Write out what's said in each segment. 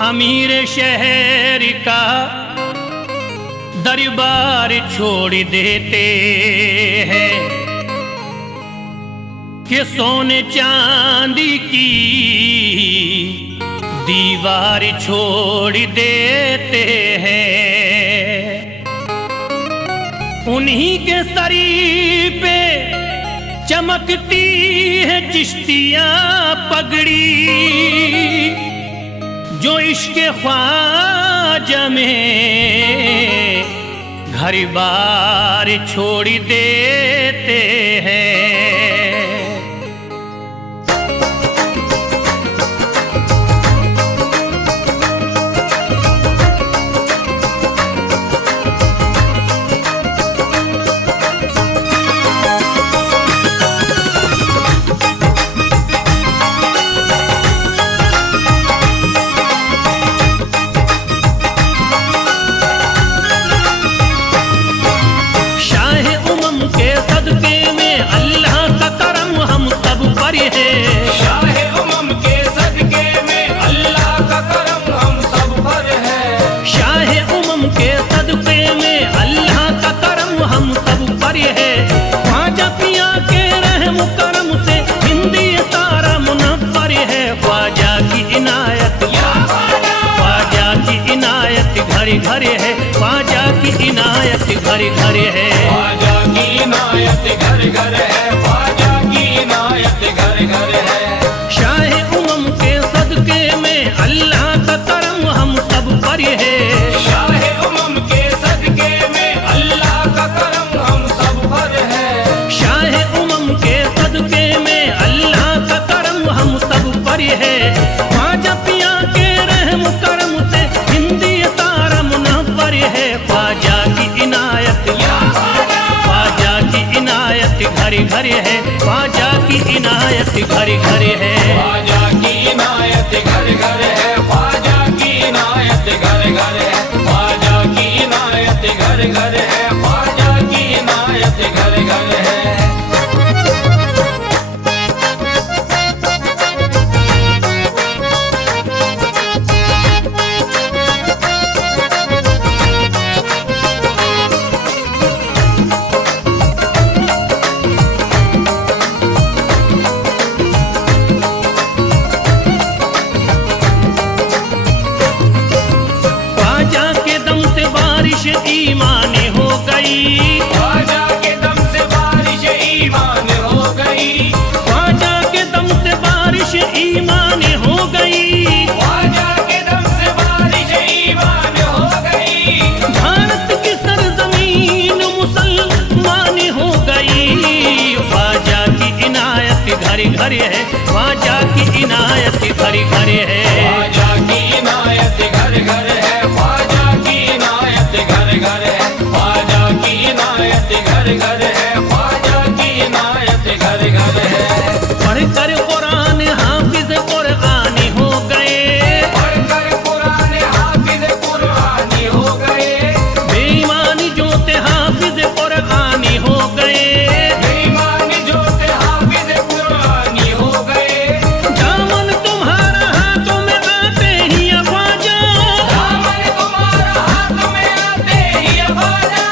अमीर शहर का दरबार छोड़ देते हैं कि सोने चांदी की दीवार छोड़ देते हैं। उन्हीं के सरी पे चमकती है चिश्तियां पगड़ी, जो इश्क ख्वाजा में घर बार छोड़ देते हैं। घर घर है ख्वाजा की इनायत, घर घर है ख्वाजा की इनायत, घर घर है ख्वाजा की इनायत, घर घर है। शाह उमम के सदके में अल्लाह का करम हम सब पर है। शाह उमम के सदके में अल्लाह का करम हम सब पर है। शाह उमम के सदके में अल्लाह का करम हम सब पर है। ख्वाजा पिया के रहम करम से हिंदी तारा मुनव्वर है। ख्वाजा की इनायत, ख्वाजा की इनायत घर घर है। ख्वाजा की इनायत घर घर है। ख्वाजा की इनायत घर घर है। ख्वाजा की इनायत घर घर है। ख्वाजा की इनायत घर घर है। ख्वाजा की इनायत घर घर है। ईमान हो गई, ख्वाजा के दम से बारिश ईमान हो गई। ख्वाजा के दम से बारिश ईमान हो गई। ख्वाजा के दम से बारिश ईमान हो गई। भारत की सरजमीन मुसलमान हो गई। ख्वाजा की इनायत घर घर है। ख्वाजा की इनायत घर घर है। ख्वाजा की इनायत घर घर है। ख्वाजा की इनायत घर घर है। ख्वाजा की इनायत घर घर है। ख्वाजा की इनायत घर घर है। पढ़कर कुरान हाफिज कुरानी हो गए। पढ़कर कुरान हाफिज कुरानी हो गए। बेईमानी जो थे हाफिज कुरानी हो गए। बेईमानी जो थे हाफिज कुरानी हो गए। दामन तुम्हारा हाथों में आते ही ख्वाजा, दामन तुम्हारा हाथ में आते ही ख्वाजा।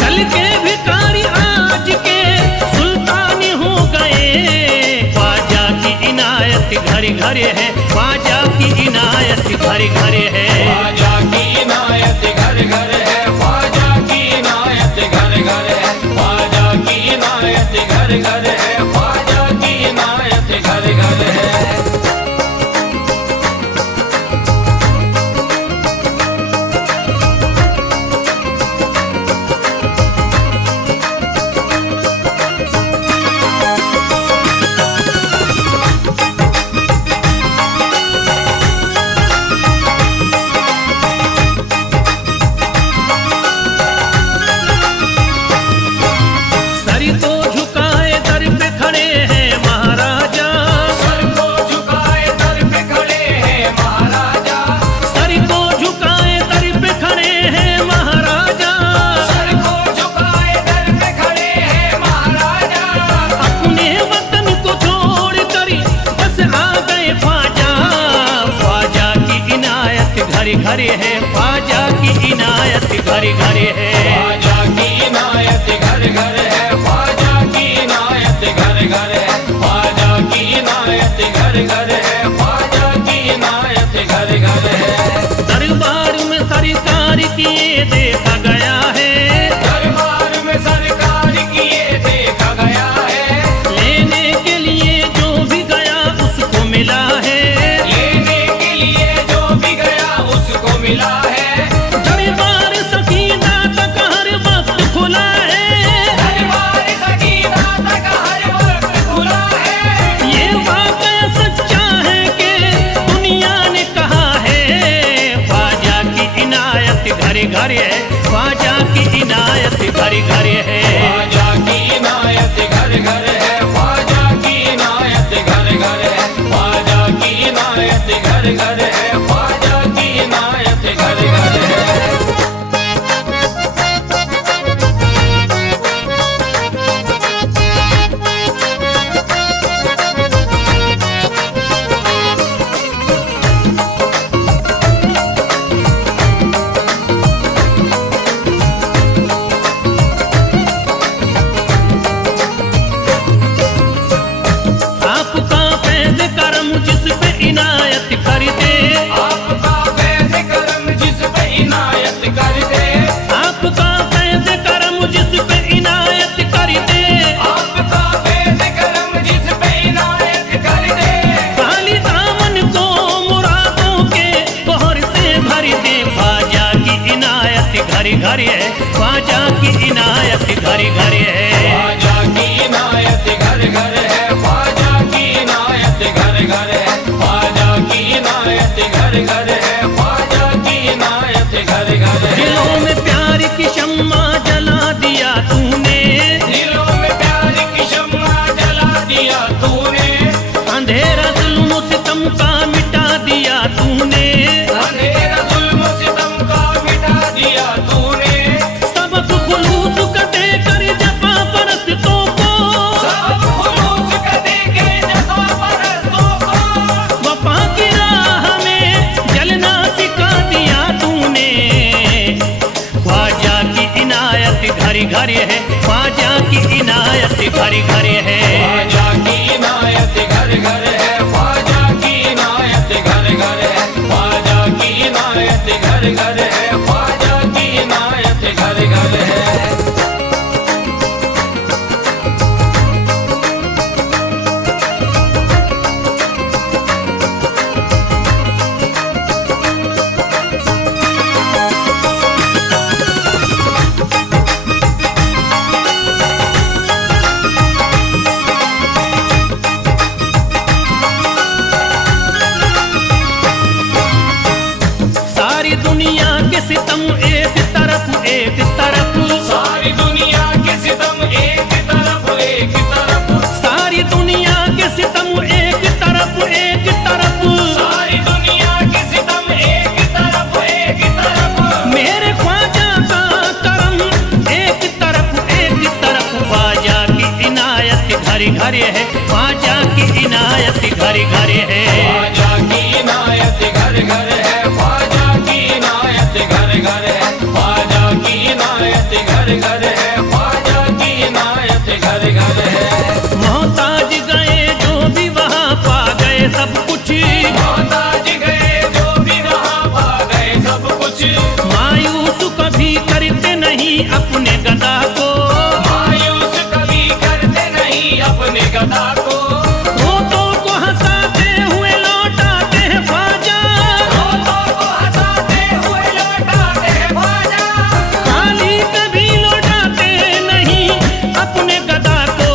कल के भिखारी आज के सुल्तान हो गए। ख्वाजा की इनायत घर घर है। ख्वाजा की इनायत घर घर है। ख्वाजा की इनायत घर घर है। ख्वाजा की इनायत घर घर है। ख्वाजा की इनायत घर घर है। ख्वाजा की इनायत घर घर है। घर है, ख्वाजा की इनायत घर घर है। ख्वाजा की इनायत घर घर है, ख्वाजा की इनायत घर घर है, ख्वाजा की इनायत घर घर है, ख्वाजा की इनायत घर घर है। दरबार में सरकार किए देखा गया है, दरबार में सरकार किए देखा गया है, लेने के लिए जो भी गया उसको मिला है, लेने के लिए जो भी गया उसको मिला है। दरबार सकीना तक हर वक्त खुला है, दरबार सकीना तक हर वक्त खुला है। ये वाकया सच्चा है कि दुनिया ने कहा है, ख्वाजा की इनायत घर घर है, ख्वाजा की इनायत घर घर है। ख्वाजा की इनायत घर घर है, ख्वाजा की इनायत घर घर है, ख्वाजा की इनायत घर घर है, ख्वाजा की इनायत घर घर है। आपका फैज़ करम जिस पे इनायत कर दे, आपका फैज़ करम जिस पे इनायत कर दे, आपका फैज़ करम जिस पे इनायत कर दे, आपका फैज़ करम जिस पे इनायत कर दे। खाली दामन को मुरादों के बहर से भर दे, ख्वाजा की इनायत घर घर है, ख्वाजा की इनायत घर घर है। ख्वाजा की इनायत घर घर है, ख्वाजा की इनायत घर घर है, ख्वाजा की इनायत घर घर है, ख्वाजा की इनायत घर घर है। दिलों में प्यार की शम्मा जला दिया तूने, दिलों में प्यार की शम्मा जला दिया तूने, अंधेरा जुल्म सितम का मिटा दिया तूने, अंधेरा जुल्म सितम का मिटा दिया तूने, सबक खुलूस का देकर जफा परस्तों को, सब खुलूस का देके जफ़ा परस्तों को, वफा की राह में जलना सिखा दिया तूने। ख्वाजा की इनायत घर घर है, ख्वाजा की इनायत घर घर है। ख्वाजा की इनायत घर घर है, ख्वाजा की इनायत घर घर है, ख्वाजा की इनायत घर घर है, ख्वाजा की इनायत घर घर है। सारी दुनिया के सितम एक तरफ एक तरफ, सारी दुनिया के सितम एक तरफ एक तरफ, सारी दुनिया के सितम एक तरफ एक तरफ, सारी दुनिया के सितम एक तरफ एक तरफ। मेरे ख्वाजा का करम एक तरफ, ख्वाजा की इनायत घर घर है, ख्वाजा की इनायत घर घर है। ख्वाजा की इनायत घर घर है, ख्वाजा की इनायत घर घर है, ख्वाजा की इनायत घर घर है, ख्वाजा की इनायत घर घर है। मोहताज गए जो भी वहाँ पा गए सब कुछ, मोहताज गए जो भी वहाँ पा गए सब कुछ, मायूस कभी करते नहीं अपने गदा को, मायूस कभी करते नहीं अपने गदा को, रोतों को हंसाते हुए लौटाते हैं ख्वाजा, रोतों को हंसाते हुए लौटाते हैं ख्वाजा, खाली कभी लौटाते नहीं अपने गदा को।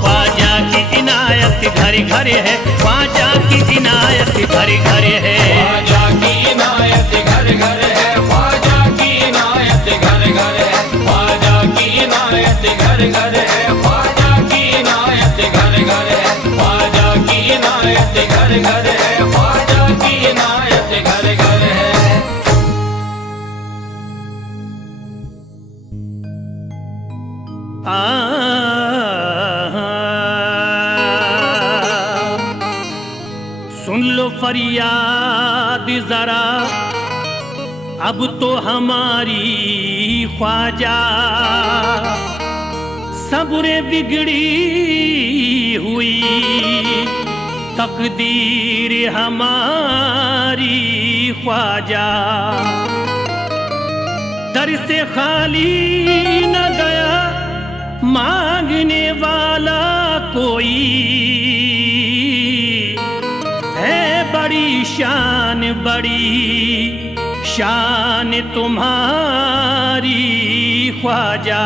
ख्वाजा की इनायत घर घर है, ख्वाजा की इनायत घर घर है। ख्वाजा की इनायत घर घर है, ख्वाजा की इनायत घर घर है, ख्वाजा की इनायत घर घर है, ख्वाजा की इनायत घर घर है, ख्वाजा की इनायत घर घर है, ख्वाजा की इनायत घर घर है। सुन लो फरियाद जरा अब तो हमारी ख्वाजा सब्र बिगड़ी हुई, तकदीर हमारी ख्वाजा। दर से खाली न गया मांगने वाला कोई, है बड़ी शान तुम्हारी ख्वाजा।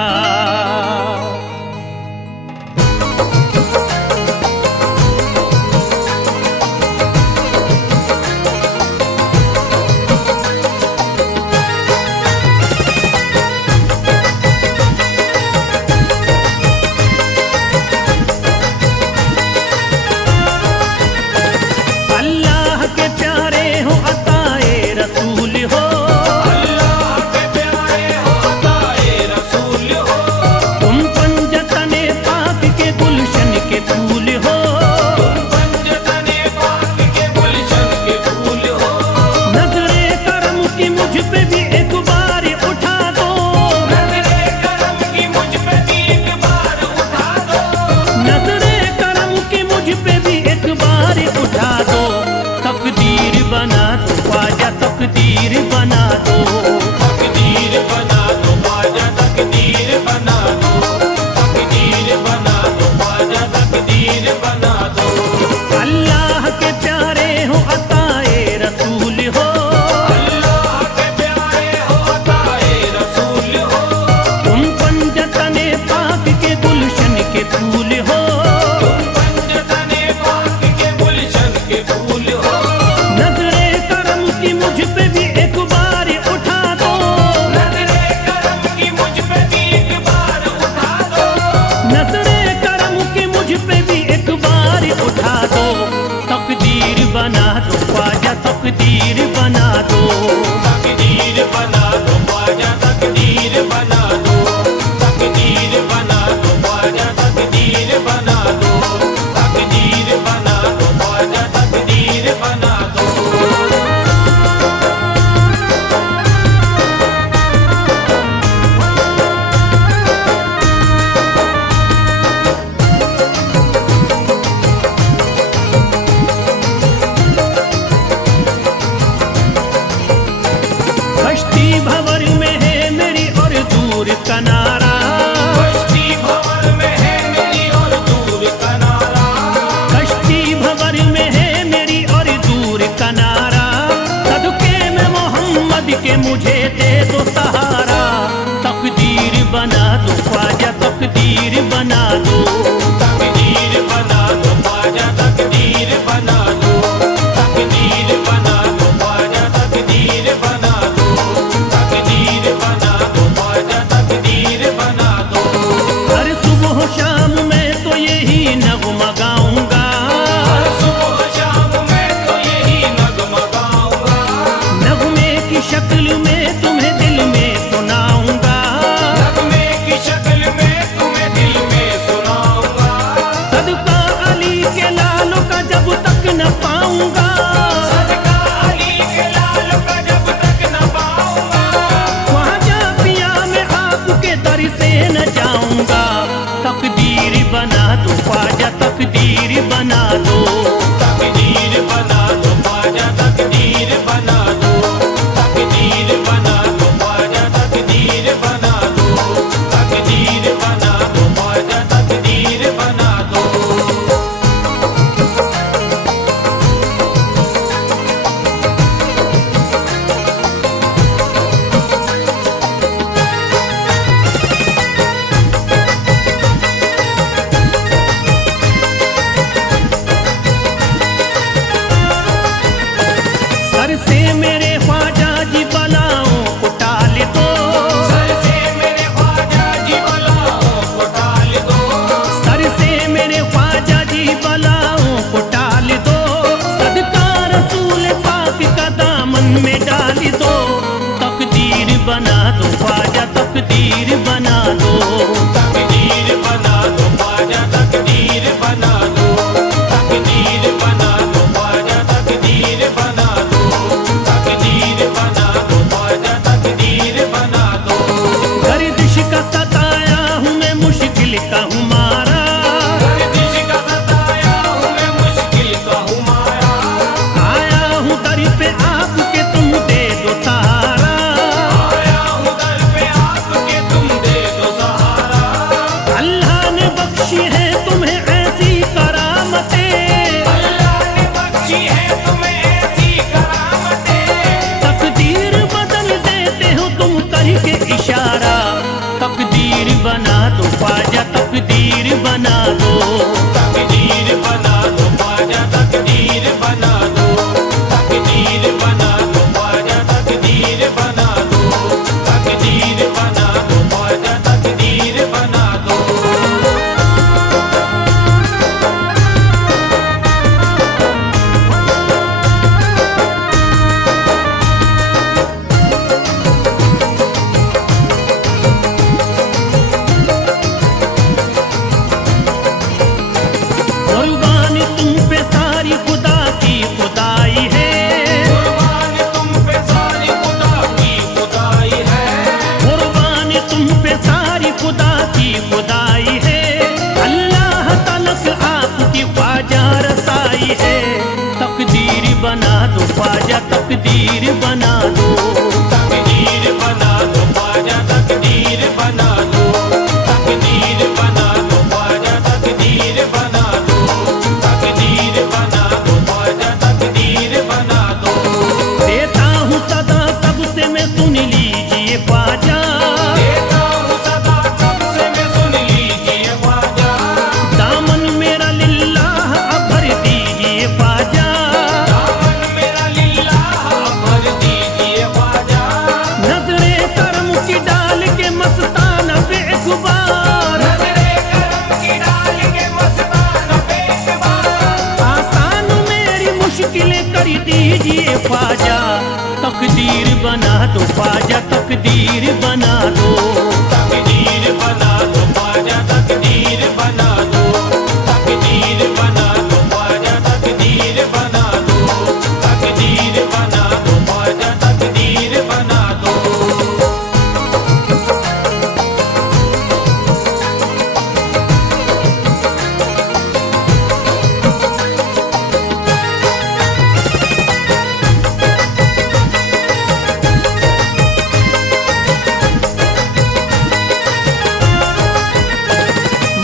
तकदीर बना दो, तकदीर बना दो ख्वाजा, तकदीर बना दो, तकदीर बना दो ख्वाजा, तकदीर बना दो। अल्लाह के प्यारे हो अताए रसूल हो, अल्लाह के प्यारे हो अताए रसूल हो, तुम पंजतने पाक के गुलशन के फूल हो, तुम पंजतने पाक के गुलशन के फूल हो। नजरे करम की मुझ पे भी एक बार उठा दो, नजरे करम की मुझ पे भी एक बार उठा दो, नजरे करम की मुझ पे भी एक बार उठा दो। तकदीर बना दो ख्वाजा, तकदीर बना दो, तकदीर बना दो ख्वाजा, तकदीर बना दो, तकदीर बना दो ख्वाजा, तकदीर बना दो, तकदीर बना दो ख्वाजा, तकदीर बना दो। कश्ती भंवर में है मेरी और दूर किनारा, कश्ती भंवर में है मेरी और दूर किनारा, कश्ती भंवर में है मेरी और दूर किनारा। सदके में मोहम्मद के मुझे दे दो सहारा, तकदीर बना दो ख्वाजा, तकदीर बना दो, तकदीर बना दो ख्वाजा, तकदीर बना दो, तकदीर बना दो ख्वाजा, तकदीर बना दो, तकदीर बना दो ख्वाजा, तकदीर बना दो। हर सुबह शाम मैं तो यही नगमा गाऊंगा, हर सुबह शाम मैं तो यही नगमा गाऊंगा, नगमे की शक्ल में तुम्हें दिल में सुनाऊंगा, नगमे की शक्ल में तुम्हें दिल में सुनाऊंगा। सदका अली के लालों का जब तक न पाऊंगा, सदका अली के लाल का जब तक न पाऊंगा, ख्वाजा पिया मैं आपके दर से न जाऊंगा। तकदीर बना दो ख्वाजा, तकदीर बना दो, तकदीर बना दो ख्वाजा, तकदीर बना दो, तकदीर बना दो ख्वाजा, तकदीर बना दो, तकदीर बना दो ख्वाजा, तकदीर बना दो। सर से मेरे ख्वाजा जी बलाओं को टाल दो, सर से मेरे ख्वाजा जी बलाओं को टाल दो, सर से मेरे ख्वाजा जी बलाओं को टाल दो। सदका रसूल पाक का दामन में डाल दो, तकदीर बना दो ख्वाजा, तकदीर बना दो, तकदीर बना दो ख्वाजा, तकदीर बना दो, तकदीर बना दो ख्वाजा, तकदीर बना दो, तकदीर बना दो ख्वाजा, तकदीर बना दो ख्वाजा, तकदीर बना दो। तकदीर बना दो ख्वाजा, तकदीर बना दो। तकदीर बना दो ख्वाजा, तकदीर बना दो। तकदीर बना दो ख्वाजा, तकदीर बना दो। कुर्बान तुम पे सारी खुदा की खुदाई है। कुर्बान तुम पे सारी खुदा की खुदाई है। कुर्बान तुम पे सारी खुदा की खुदाई है। अल्लाह तलक आपकी ख्वाजा रसाई है। तकदीर बना दो ख्वाजा, तकदीर बना दो। तकदीर बना दो ख्वाजा, तकदीर बना दो। तकदीर बना दो ख्वाजा, तकदीर बना दो। तकदीर बना दो ख्वाजा, तकदीर बना दो। देता हूँ सदा तब से मैं सुन लीजिए ख्वाजा। देता हूँ सदा कब से मैं सुन लीजिए ख्वाजा। दामन मेरा लिल्लाह अब भर दीजिए ख्वाजा। दामन मेरा लिल्लाह भर दीजिए ख्वाजा। नजरे करम की डाल के मस्ताना बेगुबार। नजरे करम की डाल के मस्ताना बेगुबार। आसान मेरी मुश्किलें कर दीजिए ख्वाजा। तकदीर बना दो ख्वाजा, तकदीर बना दो। तकदीर बना दो ख्वाजा, तकदीर बना दो। तकदीर बना दो ख्वाजा, तकदीर बना दो। तकदीर बना दो ख्वाजा, तकदीर बना दो।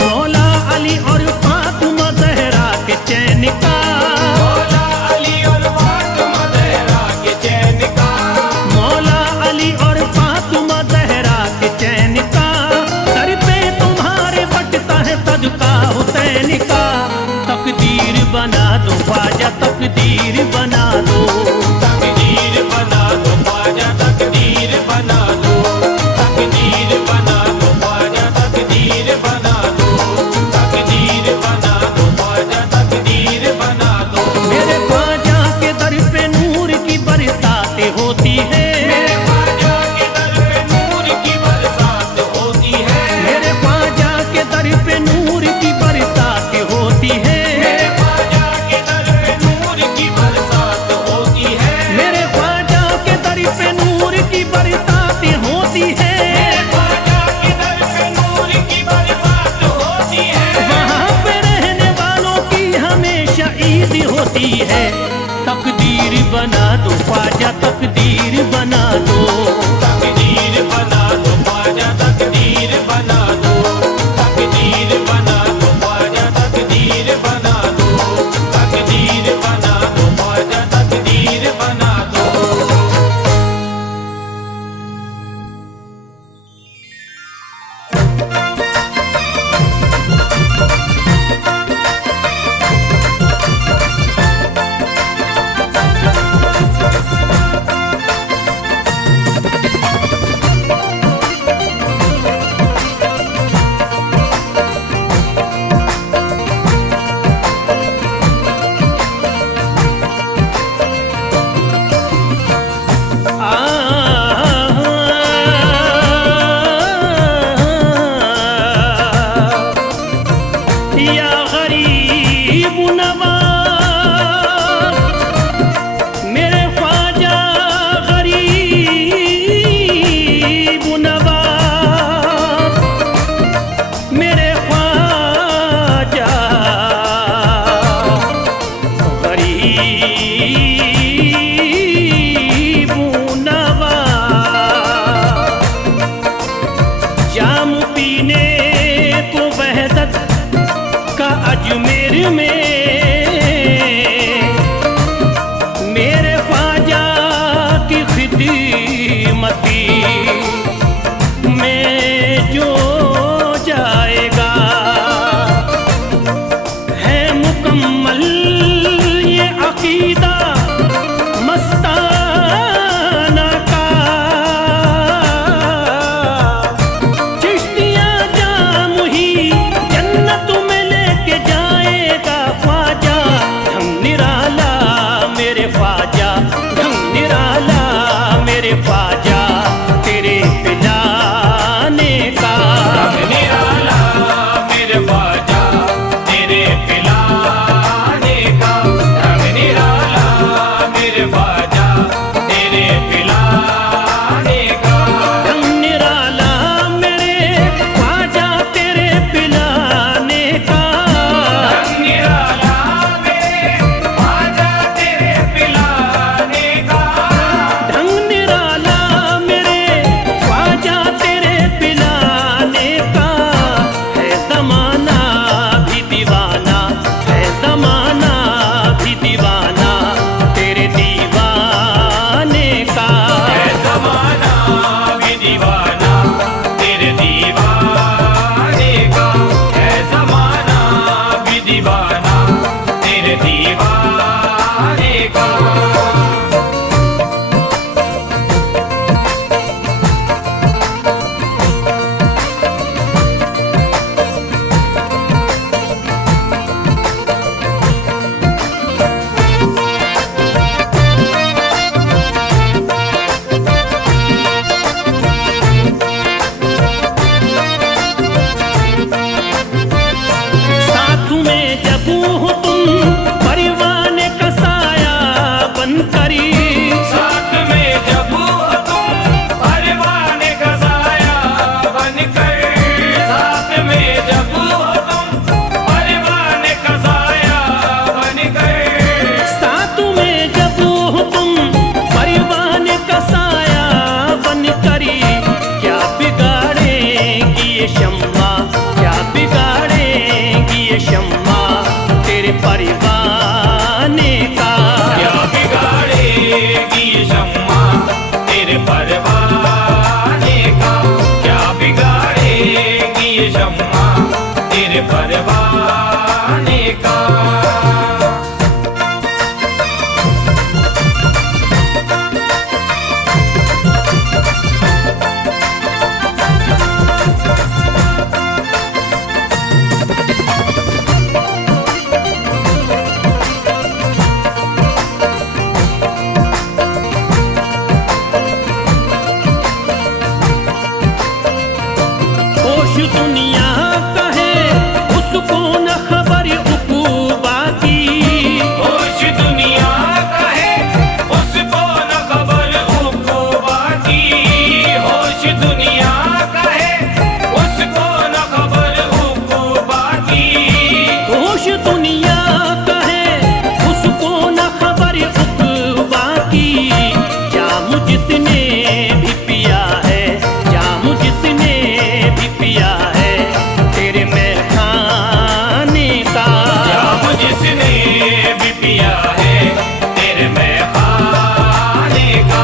मौला अली और फातिमा ज़हरा के चैन का। मौला अली और फातिमा ज़हरा के चैन का। मौला अली और फातिमा ज़हरा के चैन का। सर पे तुम्हारे बटता है सदका हुसैन का। तकदीर बना दो ख्वाजा, तकदीर बना दो। तकदीर बना दो ख्वाजा, तकदीर बना दो। तकदीर बना दो ख्वाजा, तकदीर बना दो। तकदीर बना दो ख्वाजा, तकदीर बना दो। मेरे ख्वाजा के दर पे नूर की बरसातें होती है। मेरे ख्वाजा के दर पे नूर की बरसात होती है। मेरे ख्वाजा के दर पे नूर की बरसातें होती है। मेरे ख्वाजा के दर पे नूर की बरसात होती है। मेरे ख्वाजा के दर पे नूर की बरसातें होती है। मेरे ख्वाजा के दर पे नूर की बरसात होती है। वहाँ पे रहने वालों की हमेशा ईद होती है। तकदीर बना दो ख्वाजा, तकदीर बना दो। तकदीर बना दो ख्वाजा, तकदीर बना दो। तकदीर बना दो ख्वाजा, तकदीर बना दो। तकदीर बना दो ख्वाजा, तकदीर बना दो। होश दुनिया का है उसको न खबर उकूबा की। होश दुनिया का है उसको न खबर उकूबा की। होश दुनिया का है उसको न खबर उकूबा की। होश दुनिया का है उसको न खबर उकूबा की। जाम जिसने भी पिया है, जाम जिसने भी पिया है तेरे मैं खाने का। जाम जिसने भी पिया है तेरे मैं खाने का।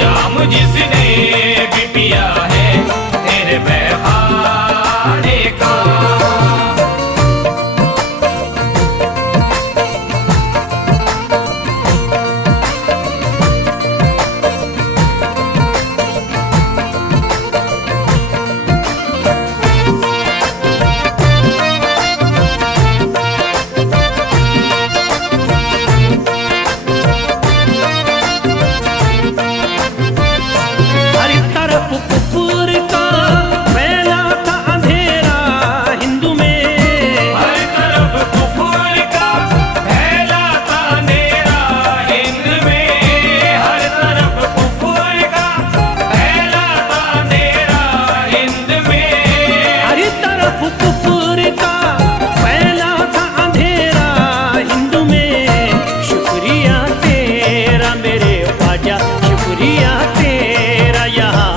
जाम जिसने भी पिया है तेरे मैं खाने का। हर तरफ कुफर का फैला था अंधेरा हिंदू में। हर तरफ कुफर का फैला था अंधेरा हिंद में। हर तरफ कुफर का फैला था अंधेरा हिंद में। हर तरफ कुफर का फैला था अंधेरा हिंदू में। शुक्रिया तेरा मेरे ख्वाजा, शुक्रिया तेरा यहाँ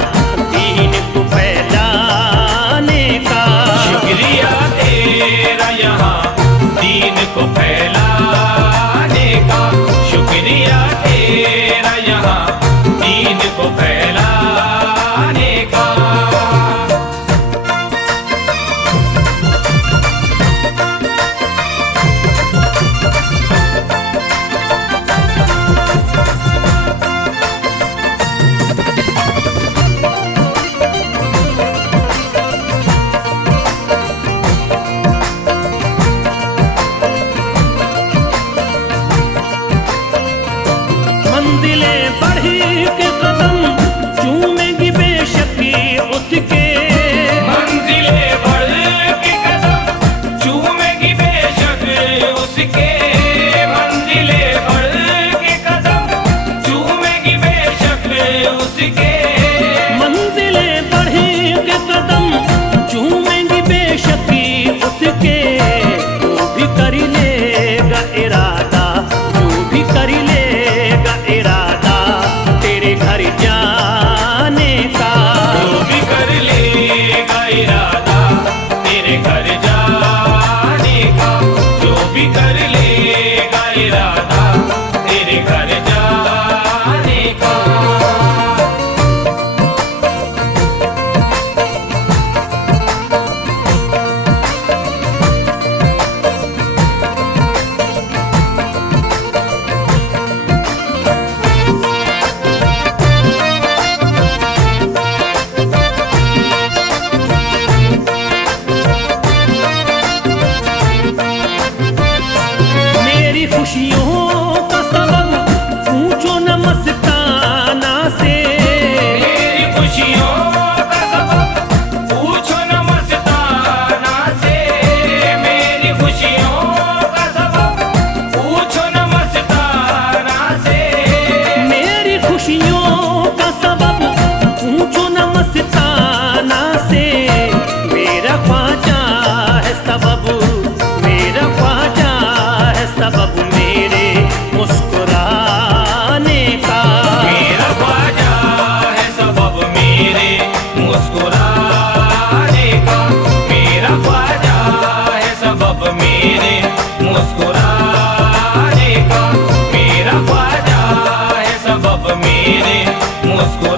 दीन को फैलाने का। शुक्रिया तेरा यहाँ दीन को फैलाने का। शुक्रिया तेरा यहाँ दीन को फैलाने का। मंजिलें बढ़ी के कदम चूमेंगी बेशक उसके। मंजिलें बढ़ के कदम चूमेगी बेशक उसके। मंजिलें बढ़ के कदम चूमेगी बेशक उसके। मंजिलें बढ़ी के कदम चूमेंगी बेशक उसके। जो भी कर लेगा इरादा, जो भी कर लेगा इरादा तेरे घर जाने का। जो भी कर लेगा इरादा तेरे घर जाने का। जो भी कर लेगा इरादा तेरे घर जाने का। मेरी खुशियों का सबब पूछो न मस्ताना से। मेरी खुशियों का सबब पूछो न मस्ताना से। मेरी खुशियों का सबब पूछो न मस्ताना से। मेरी खुशियों का सबब पूछो न मस्ताना से। मेरा ख्वाजा है सबब, मेरा ख्वाजा है सबब मेरे मुस्कुराने का। मेरा ख्वाजा है सबब मेरे मुस्कुराने का। मेरा ख्वाजा है सबब मेरे मुस्कुराने का। मेरा ख्वाजा है सबब मेरे मुस्कुराने